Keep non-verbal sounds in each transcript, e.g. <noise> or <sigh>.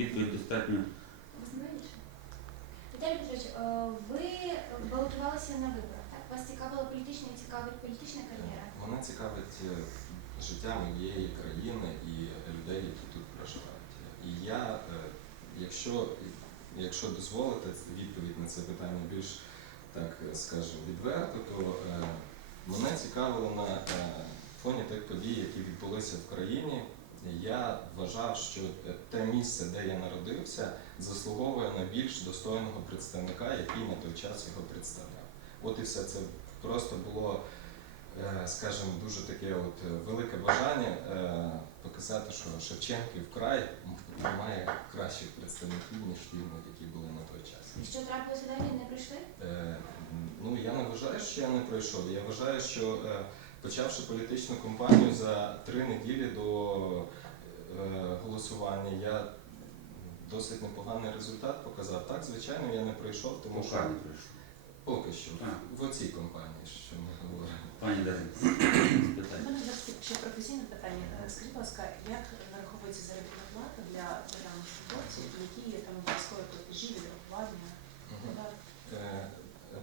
відповідь достатньо. Віталій Петрович, е, ви балотувалися на виборах, так? Вас цікавила політична і цікавить політична кар'єра. Мене цікавить е, життя моєї країни і людей, які тут проживають. І я, е, якщо, якщо дозволите відповідь на це питання більш так скажемо відверто, то мене цікавило на фоні тих подій, які відбулися в країні. Я вважав, що е, те місце, де я народився, заслуговує на більш достойного представника, який на той час його представляв. От і все це просто було, е, скажімо, дуже таке от е, велике бажання е, показати, що Шевченків край має кращих представників, ніж ті, які були на той час. І Що трапилося далі, не прийшли? Е, Ну, я не вважаю, що я не пройшов. Я вважаю, що е, почавши політичну кампанію за три неділі до е, голосування, я досить непоганий результат показав. Так, звичайно, я не пройшов, тому що Поки не прийшов. поки що Так. в оцій компанії, що ми говоримо. Пані Дарина, <clears throat> У мене ще професійне питання. Е, Скажіть, будь ласка, як нараховується заробітна плата для державних службовців, які є там обов'язкові платежі, відрахування? Мгм. податки? Е,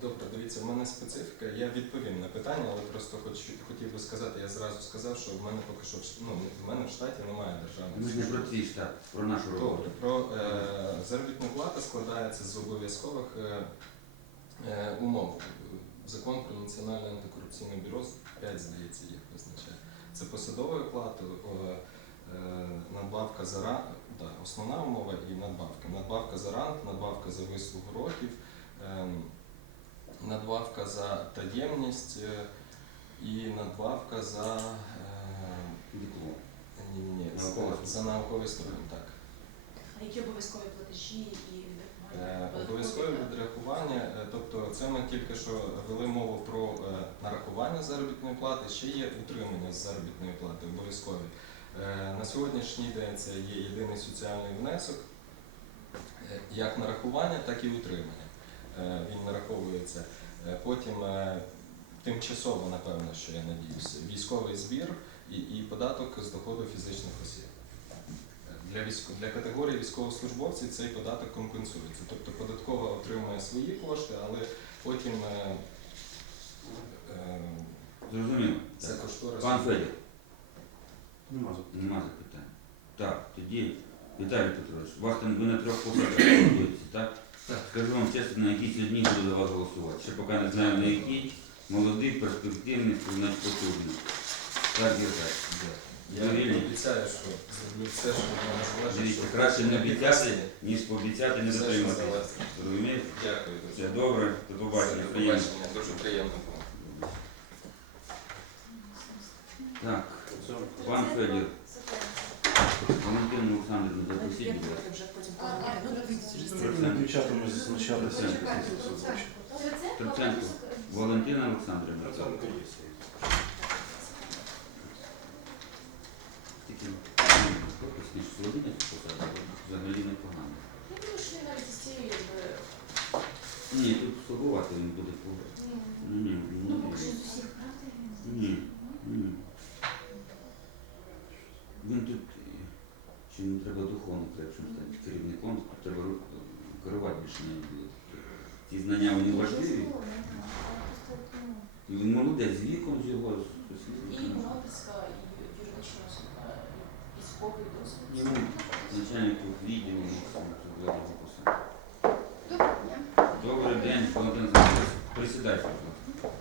Добре, дивіться, в мене специфіка. Я відповім на питання, але просто хоч, хотів би сказати, я зразу сказав, що в мене поки що в ш- ну, в мене в штаті немає державної Ми ж не про твій штат, про нашу Добре, роботу. про е, заробітну плату складається з обов'язкових е, е, умов. Закон про національне антикорупційне бюро 5, здається, їх визначає. Це посадовою платою, е, е, надбавка за ранг, да, основна умова і надбавка. Надбавка за ранг, надбавка за вислугу років, ем, надбавка за таємність е, і надбавка за е, Диплом. ні, ні, ні, за, науковий ступінь, так. А які обов'язкові платежі і Е, відрахування? Обов'язкове Податкові, відрахування, е, тобто це ми тільки що вели мову про е, нарахування заробітної плати, ще є утримання заробітної плати обов'язкові. Е, На сьогоднішній день це є єдиний соціальний внесок, е, як нарахування, так і утримання. Е, Він нараховується. Е, Потім е, тимчасово, напевно, що я надіюся, військовий збір і, і податок з доходу фізичних осіб. Для, військо, для категорії військовослужбовців цей податок компенсується. Тобто податкова отримує свої кошти, але потім е, е, Зрозуміло. це кошторис. Пан Федір. Нема зап- Нема запитань. Так, тоді, Віталій Петрович, вас там ви на трьох посадах балотуєтеся, так? Так. Скажу вам чесно, на якій сьогодні буду за вас голосувати. Ще поки не знаю на якій. Молодий, перспективний, потужний. Так, є так. Я Довільні. обіцяю, що зроблю все, що мене. Дивіться, краще не обіцяти, ніж пообіцяти, не що Розумієте? Дякую Все добре, до побачення. До приємно. побачення. Дуже приємно було. Так, пан Федір. Валентина Олександрівна, запросіть, будь ласка. це. Дівчатами Троценко. Луценко. Валентина Олександрівна. Тільки Володимир посадили, взагалі непогано. Я думаю, що навіть із цією, Ні, тут слабувати він буде. Ні. поки що з усіх, правда? Ні, ні. Він тут, е, чи не треба духовно крепшим стати керівником, треба ру- керувати більше не буде. Ті знання вони важливі. І він молодець з віком з його. з- і прописка, і юридична освіта, і військовий досвід. Йому начальнику відділу Максиму посаду. Доброго дня. Добрий день, Валентин Олександрович. Присідайте, будь ласка.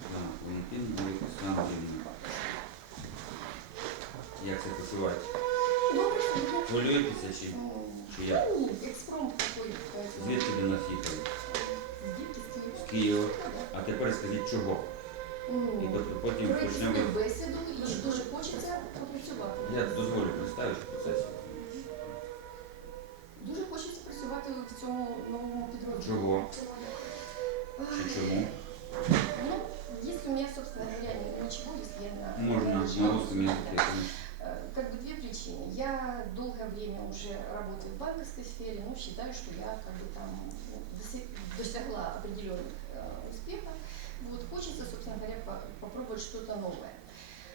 Так, Валентин Олександрівна. Як це посувати? Добре, Хвилюєтеся чи, чи як? Експромт такий. Звідки до нас їхали? Дітки з Києва. З Києва. А тепер скажіть чого? І потім Провести почнемо. бесіду і дуже хочеться попрацювати. Я дозволю представити процесі. Дуже хочеться працювати в цьому новому підрозділі. Чого? Чи чому? Ну, есть у меня, собственно говоря, ни- ничего, если я на... Можна я на русском с- конечно. Я долгое время уже работаю в банковской сфере, ну, считаю, что я как бы там ну, досягла определенных э, успехов. Вот, хочется, собственно говоря, по- попробовать что-то новое.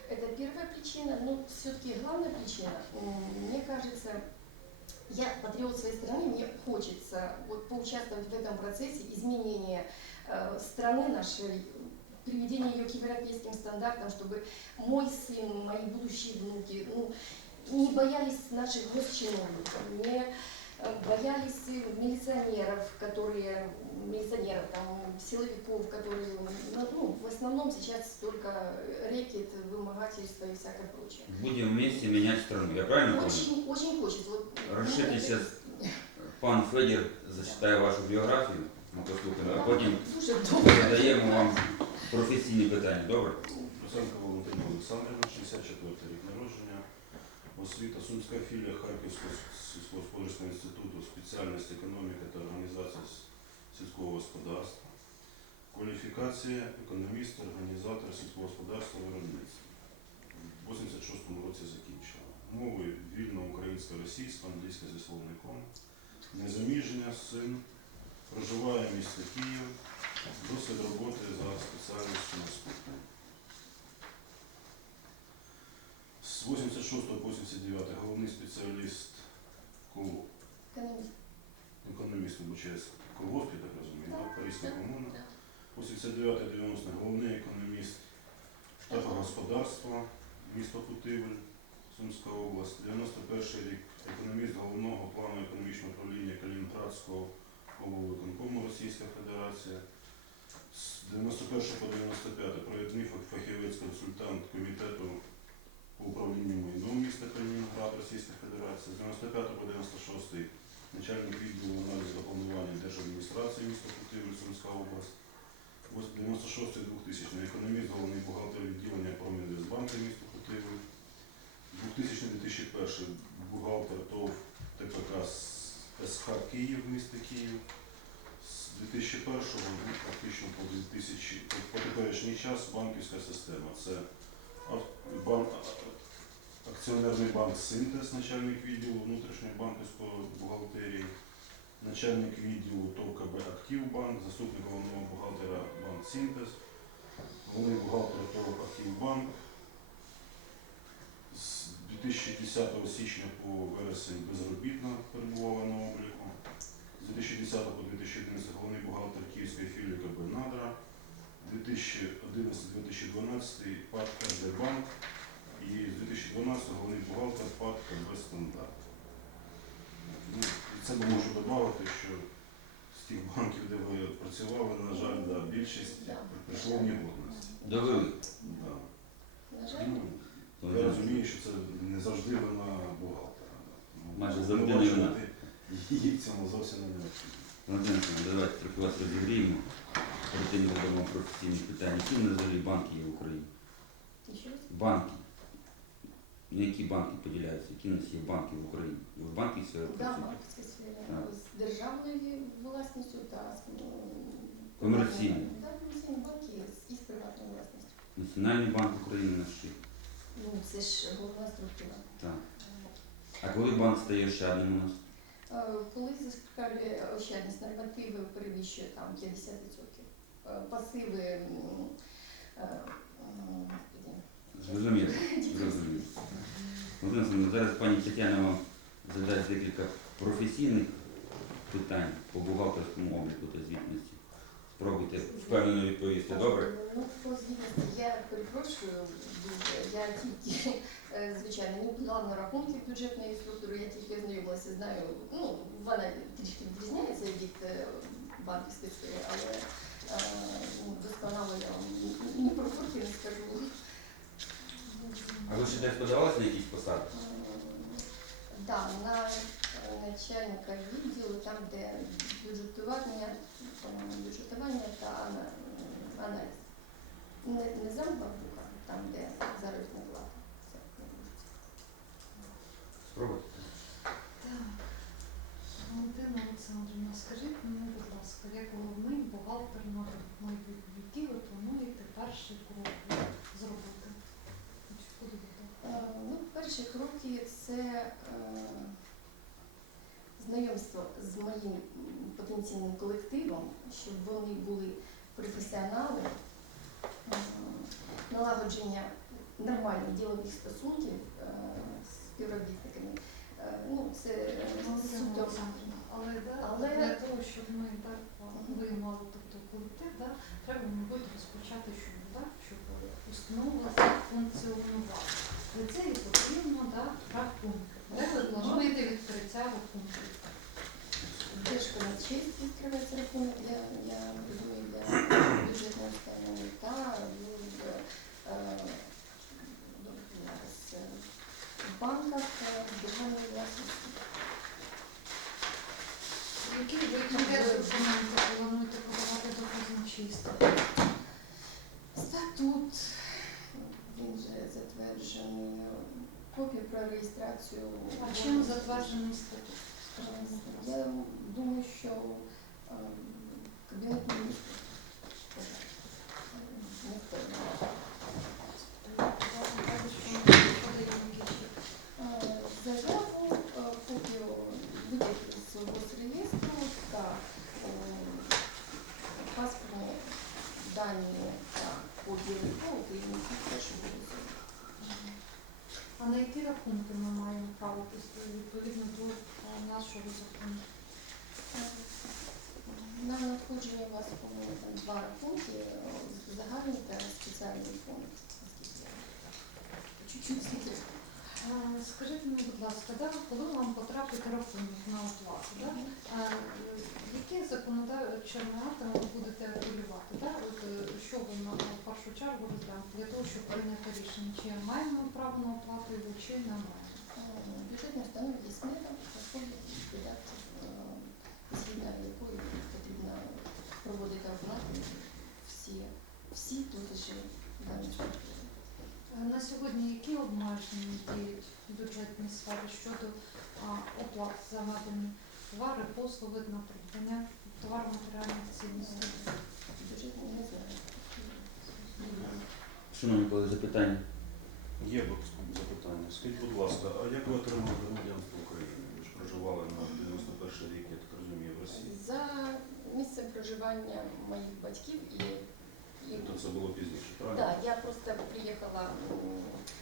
Это первая причина. Но все-таки главная причина, мне кажется, я патриот своей страны, мне хочется вот поучаствовать в этом процессе изменения э, страны нашей, приведения ее к европейским стандартам, чтобы мой сын, мои будущие внуки, ну, не боялись наших госчиновников, не э, боялись милиционеров, которые, милиционеров, там, силовиков, которые, ну, ну, в основном сейчас только рэкет, вымогательство и всякое прочее. Будем вместе менять страну. Я правильно понял? Очень, очень хочется. Вот, Розширте ну, сейчас. <laughs> Пан Федір зачитає вашу біографію, ми послухаємо, а потім Дуже добре. задаємо вам професійні питання. Добре? Русенко Валентина Олександрівна, 64 рік народження, освіта, Сумська філія Харківського сільськогосподарського інституту, спеціальність економіка та організація сільського господарства, кваліфікація економіст, організатор сільського господарства виробництва. В 86-му році закінчила. Мови вільно українська, російська, англійська зі словником. Незаміжня, син, проживає в місті Київ, досвід роботи за спеціальністю наступний. З 86 по 89 головний спеціаліст КО- Економіст. економіст обучається колгоспі, так розумію? Паризька комуна. 89-90 головний економіст штабу господарства, місто Путивль, Сумська область. 91 рік економіст головного плану економічного управління Калінінградського облвиконкому Російська Федерація. З 91 по 95 провідний фахівець консультант комітету по управлінню майном міста Калінінград, Російська Федерація. З 95 по 96 начальник відділу аналізу та планування держадміністрації міста Путивль, Сумська область. Ось 96-2000 економіст, головний бухгалтер відділення Промінвестбанку міста Путивль. 2000-2001 бухгалтер ТОВ ТПК СХ Київ, місто Київ. З 2001 ну, фактично по 2000 по, по теперішній час банківська система. Це акціонерний банк Синтез, начальник відділу внутрішньої банківської бухгалтерії, начальник відділу ТОВ КБ Активбанк, заступник головного бухгалтера банк Синтез, головний бухгалтер ТОВ Активбанк. З 2010 січня по вересень безробітно перебувала на обліку. З 2010 по 2011 головний бухгалтер Київської філії КБ Надра. 2011-2012 ПАД РД і з 2012 головний бухгалтер ПАД КБ Стандарт. Ну, і це би можу додати, що з тих банків, де ви працювали, на жаль, да, більшість Да. прийшло в негодність. Довели. Да. На жаль, Ну, я розумію, що це не завжди вина бухгалтера. Ну, Майже завжди не вина. Її в цьому зовсім не необхідно. Валентина давайте трохи вас розігріємо. Перед тим задамо професійні питання. Які в нас взагалі банки є в Україні? Банки. На які банки поділяються? Які в нас є банки в Україні? Ви в сфері Да, працюєте? банківська сфера Так. з державною власністю та з ну, Комерційною. Да, комерційні банки з- із приватною власністю. Національний банк України наш є. Ну, це ж головна структура. Так. А коли банк стає ощадним у нас? Е, Коли заскакує ощадність нормативи перевищує там 50%. Е, Пасиви е, Зрозуміло. <laughs> Зрозуміло. Володимир зараз пані Тетяна вам задасть декілька професійних питань по бухгалтерському обліку та звітності. Спробуйте впевнено відповісти. Добре? Ну, по звітності я перепрошую. Я тільки, е, звичайно, не подала на рахунки бюджетної структури, я тільки знайомилася, знаю, ну, вона трішки відрізняється від е, банківської але е, ну, досконало я вам ні- ні про курки не скажу. А ви ще десь подавалися на якісь посади? Так, на е, начальника відділу, там, де бюджетування, бюджетування та аналіз. Не, не замбанка, там, де заробітна плата. Це, не дуже. Спробуйте. Валентина Олександрівна, скажіть мені, будь ласка, як головний бухгалтер на майбутнє, які ви плануєте перші кроки зробити? Чи куди ви так? Е, Ну, кроки це е, знайомство з моїм потенційним колективом, щоб вони були професіонали, е, налагодження нормальних ділових стосунків е, з співробітниками. Е, Ну, це щоб ми так виймали тобто колектив, да, треба, мабуть, розпочати щоб, да, щоб установа функціонувала. Цього потрібно рахунки. Плануєте відкриття рахунків? Теж честь відкривається рахунок для, я розумію, для бюджетної установи та в, е, е, банках е, державної власності. Які ви про реєстрацію. А чим затверджений статут? Скажіть, будь ласка. Я думаю, що е, кабінет міністрів. Не впевнена. Е, Заяву, е, копію витягів з госреєстру та е, паспортні дані та копії ну, керівників теж будуть. А на які рахунки ми маємо право пустити відповідно до е, нашого закону? На надходження у вас, два рахунки, е, загальний та спеціальний фонд. Чуть-чуть Скажіть мені, будь ласка, да, коли вам потрапить рахунок на оплату, да, е, які законодавчими актами ви будете апелювати? Да? От, е, що ви на в першу чергу розглянете для того, щоб прийняти рішення, чи маємо право на оплату його, чи не маємо? Е, Бюджетна установа є смета, розходить видатків, е, згідно якої потрібно проводити оплату всі, всі платежі даної структури. Е, На сьогодні які обмеження діють в бюджетній сфері щодо а, оплат за надані товари, послуги на придбання товарно-матеріальних цінностей? Бюджетні не знаю. Шановні колеги, запитання. Є запитання. Скажіть, будь ласка, а як ви отримали громадянство України? Ви ж проживали на 91 рік, я так розумію, в Росії. За місцем проживання моїх батьків і, і Тобто це було пізніше, правильно? Да, я просто приехала,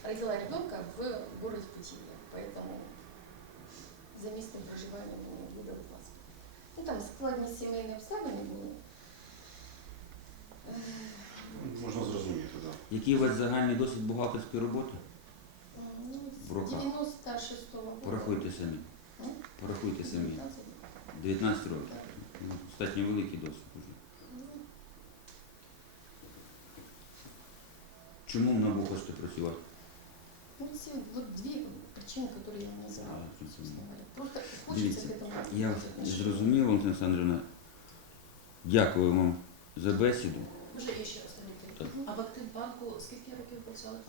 родила ребенка в город Путивле, поэтому за местом проживания мне выдали паспорт. Ну там складні сімейні обставини були. Ну, Можна зрозуміти, так. Який у вас загальний досвід бухгалтерської роботи? Ну, В руках. з 96-го року. Порахуйте самі. Порахуйте самі. 19 19 років. Ну, Достатньо великий досвід уже. Ну, Чому в НАБУ хочете працювати? Ну, ці вот дві причини, які я назвала. А, зрозуміло. собственно говоря. Просто хочеться Дивіться, к этому. Я отношения. зрозумів, Валентина Олександровна. Дякую вам за бесіду. Вже є ще останнє Так. питання. А в Активбанку скільки років працювали?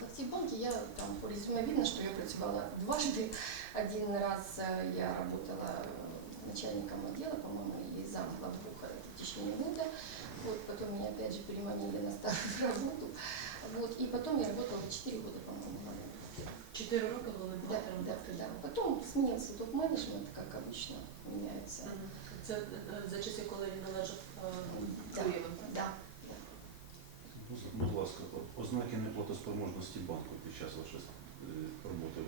В Активбанке я там по резюме видно, что я працювала дважды. Один раз э, я работала э, начальником отдела, по-моему, и зам главбуха в течение года. Вот, потом меня опять же переманили на старую <laughs> работу. Вот, и потом я работала 4 года, по-моему, в Четыре роки були да, бухгалтером. да, да. Потом сменился топ-менеджмент, как обычно меняется. Мгм. Це е, за часи, коли він належав е, Да, Києву. да. Ну, Будь ласка, ознаки неплатоспроможності банку під час вашої е, роботи ви